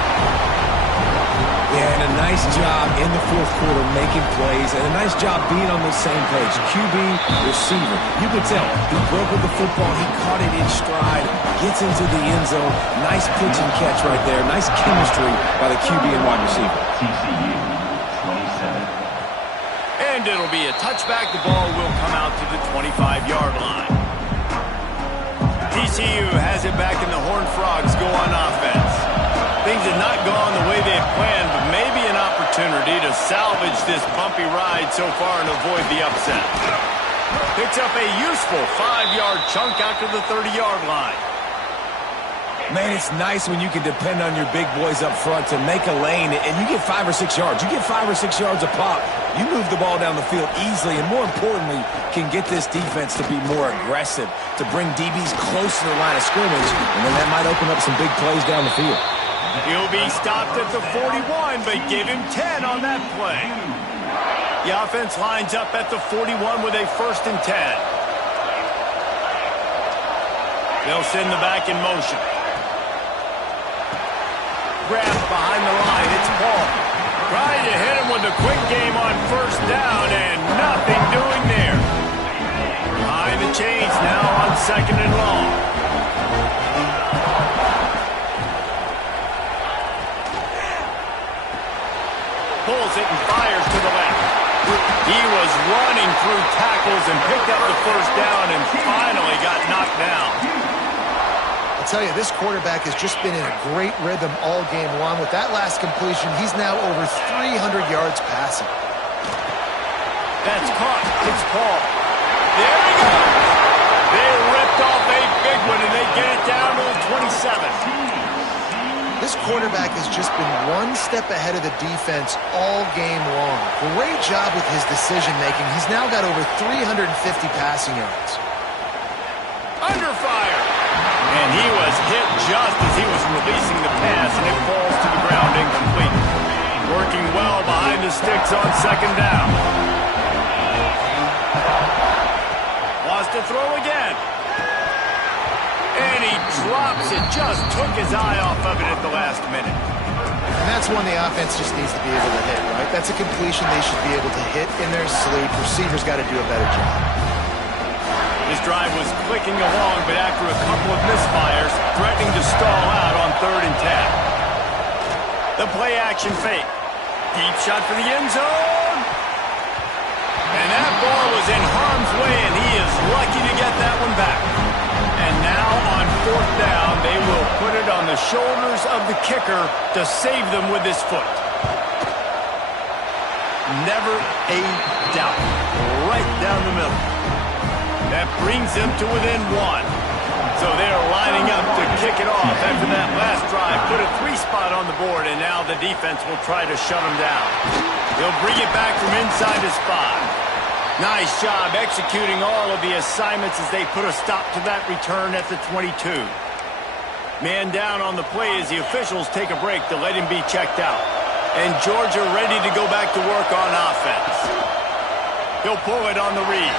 Yeah, and a nice job in the fourth quarter making plays, and a nice job being on the same page. QB, receiver. You could tell he broke with the football. He caught it in stride, gets into the end zone. Nice pitch and catch right there. Nice chemistry by the QB and wide receiver. TCU, 27. And it'll be a touchback. The ball will come out to the 25-yard line. TCU has it back, and the Horned Frogs go on offense. Things have not gone the way they had planned, but maybe an opportunity to salvage this bumpy ride so far and avoid the upset. Picks up a useful 5-yard chunk out to the 30-yard line. Man, it's nice when you can depend on your big boys up front to make a lane, and you get 5 or 6 yards. You get 5 or 6 yards a pop. You move the ball down the field easily, and more importantly, can get this defense to be more aggressive, to bring DBs close to the line of scrimmage, and then that might open up some big plays down the field. He'll be stopped at the 41, but give him 10 on that play. The offense lines up at the 41 with a 1st and 10. They'll send the back in motion. Grabbed behind the line. It's Paul. Trying to hit him with a quick game on first down, and nothing doing there. Behind the chains now on 2nd and long. Pulls it and fires to the left. He was running through tackles and picked up the first down and finally got knocked down. I'll tell you, this quarterback has just been in a great rhythm all game long. With that last completion, he's now over 300 yards passing. That's caught. It's Paul. There we go. They ripped off a big one, and they get it down to the 27. This quarterback has just been one step ahead of the defense all game long. Great job with his decision-making. He's now got over 350 passing yards. Under fire. And he was hit just as he was releasing the pass, and it falls to the ground incomplete. Working well behind the sticks on 2nd down. Wants to throw again. And he drops it. Just took his eye off of it at the last minute. And that's one the offense just needs to be able to hit, right? That's a completion they should be able to hit in their sleep. Receivers got to do a better job. His drive was clicking along, but after a couple of misfires, threatening to stall out on 3rd and 10. The play action fake. Deep shot for the end zone. And that ball was in harm's way, and he is lucky to get that one back. And now on 4th down, they will put it on the shoulders of the kicker to save them with his foot. Never a doubt. Right down the middle. That brings them to within 1. So they're lining up to kick it off after that last drive. Put a 3-spot on the board, and now the defense will try to shut them down. He'll bring it back from inside his 5. Nice job executing all of the assignments as they put a stop to that return at the 22. Man down on the play as the officials take a break to let him be checked out. And Georgia ready to go back to work on offense. He'll pull it on the read.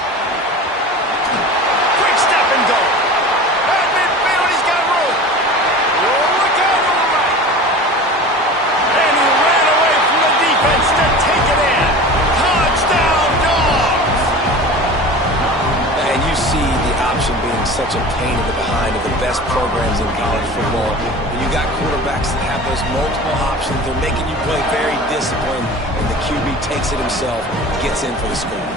Quick step and go. At midfield, he's got room. Look out on the right. And he ran away from the defense to take it in. Touchdown, Dogs! And you see the option being such a pain in the behind of the best programs in college football. When you got quarterbacks that have those multiple options, they're making you play very disciplined, and the QB takes it himself, gets in for the score.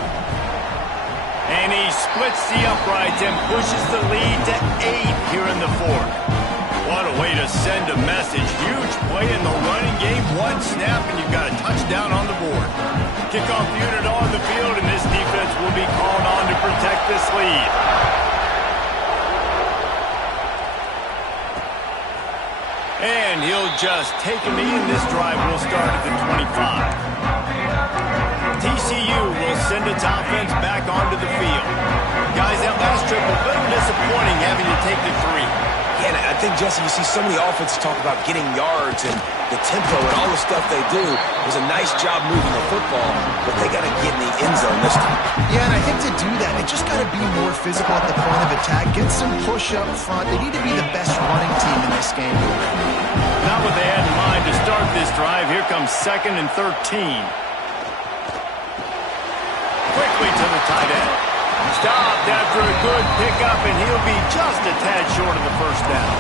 And he splits the uprights and pushes the lead to 8 here in the 4th. What a way to send a message. Huge play in the running game. 1 snap, and you've got a touchdown on the board. Kickoff unit on the field, and this defense will be called on to protect this lead. And he'll just take a knee, and this drive will start at the 25. TCU will send its offense back onto the field. Guys, that last trip a little disappointing having to take the 3. Yeah, and I think, Jesse, you see so many offenses talk about getting yards and the tempo and all the stuff they do. It was a nice job moving the football, but they got to get in the end zone this time. Yeah, and I think to do that, they just got to be more physical at the point of attack, get some push up front. They need to be the best running team in this game. Not what they had in mind to start this drive. Here comes 2nd and 13. Quickly to the tight end. Stopped after a good pickup, and he'll be just a tad short of the 1st down.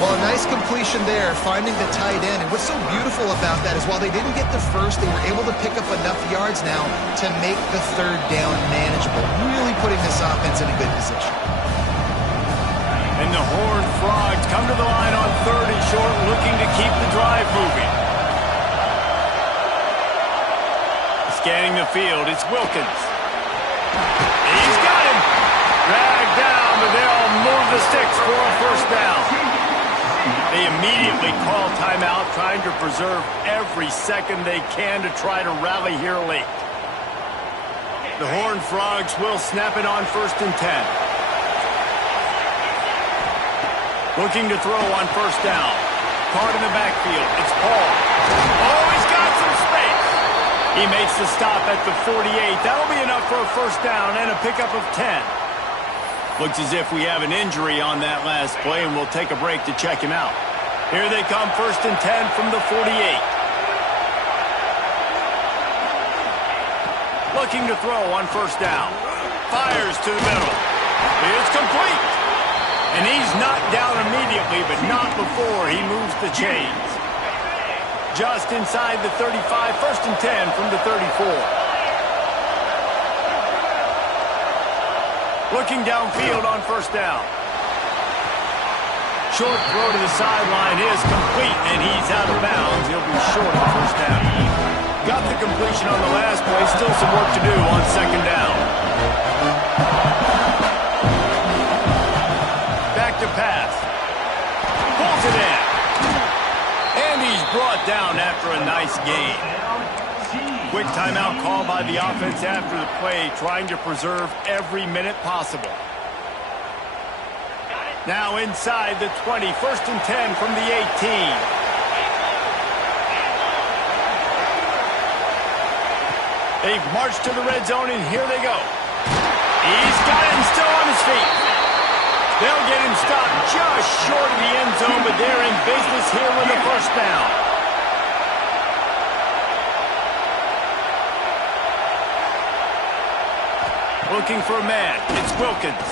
Well, a nice completion there, finding the tight end. And what's so beautiful about that is while they didn't get the 1st, they were able to pick up enough yards now to make the 3rd down manageable. Really putting this offense in a good position. And the Horned Frogs come to the line on 3rd and short, looking to keep the drive moving. Scanning the field, it's Wilkins. He's got him. Dragged down, but they'll move the sticks for a 1st down. They immediately call timeout, trying to preserve every second they can to try to rally here late. The Horned Frogs will snap it on 1st and 10. Looking to throw on 1st down. Caught in the backfield. It's Paul. Oh, he's got some space. He makes the stop at the 48. That'll be enough for a 1st down and a pickup of 10. Looks as if we have an injury on that last play, and we'll take a break to check him out. Here they come, 1st and 10 from the 48. Looking to throw on 1st down. Fires to the middle. It's complete. And he's knocked down immediately, but not before he moves the chains. Just inside the 35, 1st and 10 from the 34. Looking downfield on 1st down. Short throw to the sideline is complete, and he's out of bounds. He'll be short of the 1st down. Got the completion on the last play. Still some work to do on 2nd down. Back to pass. Pulls it in. And he's brought down after a nice gain. Quick timeout call by the offense after the play, trying to preserve every minute possible. Now inside the 20, 1st and 10 from the 18. They've marched to the red zone, and here they go. He's got him still on his feet. They'll get him stopped just short of the end zone, but they're in business here with a 1st down. Looking for a man. It's Wilkins.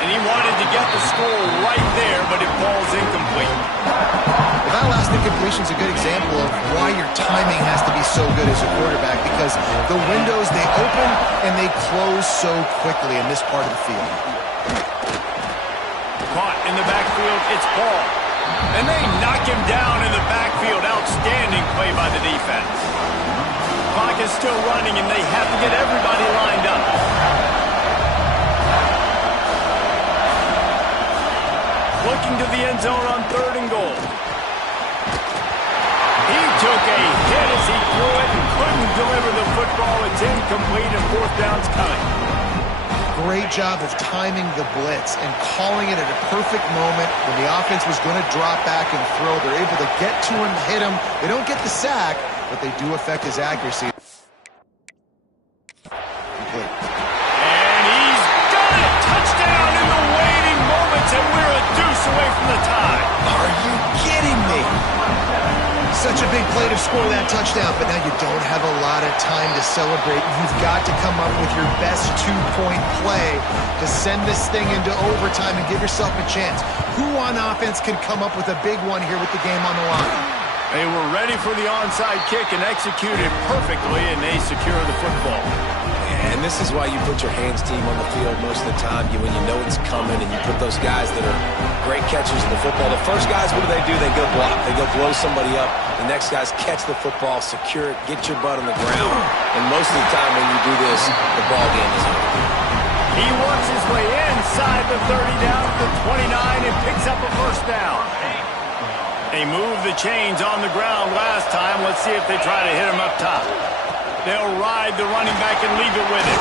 And he wanted to get the score right there, but it falls incomplete. Well, that last incompletion is a good example of why your timing has to be so good as a quarterback, because the windows, they open and they close so quickly in this part of the field. Caught in the backfield, it's Paul. And they knock him down in the backfield. Outstanding play by the defense. Clock is still running, and they have to get everybody lined up. looking to the end zone on 3rd and goal. He took a hit as he threw it and couldn't deliver the football. It's incomplete and 4th down's coming. Great job of timing the blitz and calling it at a perfect moment when the offense was going to drop back and throw. They're able to get to him, hit him. They don't get the sack, but they do affect his accuracy. Complete. And he's got it! Touchdown in the waiting moments, and we're a deuce away from the tie. Are you kidding me? Such a big play to score that touchdown, but now you don't have a lot of time to celebrate. You've got to come up with your best 2-point play to send this thing into overtime and give yourself a chance. Who on offense can come up with a big one here with the game on the line? They were ready for the onside kick and executed perfectly, and they secure the football. And this is why you put your hands team on the field most of the time. When you know it's coming and you put those guys that are great catchers of the football. The first guys, what do? They go block. They go blow somebody up. The next guys catch the football, secure it, get your butt on the ground. And most of the time when you do this, the ball game is over. He works his way inside the 30 down to the 29 and picks up a 1st down. They moved the chains on the ground last time. Let's see if they try to hit him up top. They'll ride the running back and leave it with him.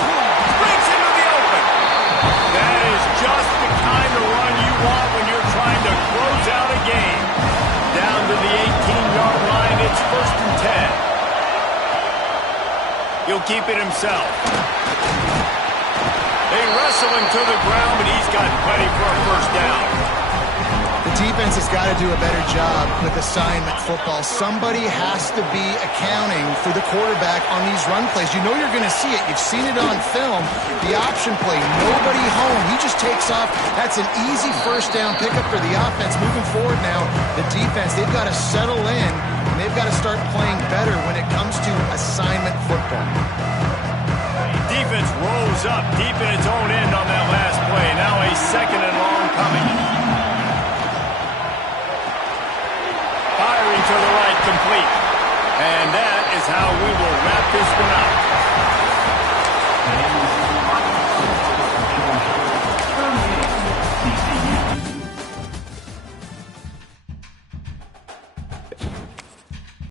Breaks into the open. That is just the kind of run you want when you're trying to close out a game. Down to the 18-yard line, it's 1st and 10. He'll keep it himself. They wrestle him to the ground, but he's got plenty for a 1st down. The defense has got to do a better job with assignment football. Somebody has to be accounting for the quarterback on these run plays. You know you're going to see it. You've seen it on film. The option play, nobody home. He just takes off. That's an easy 1st down pickup for the offense. Moving forward now, the defense, they've got to settle in, and they've got to start playing better when it comes to assignment football. Defense rolls up deep in its own end on that last play. Now a 2nd and long coming. Firing to the right, complete. And that is how we will wrap this one up.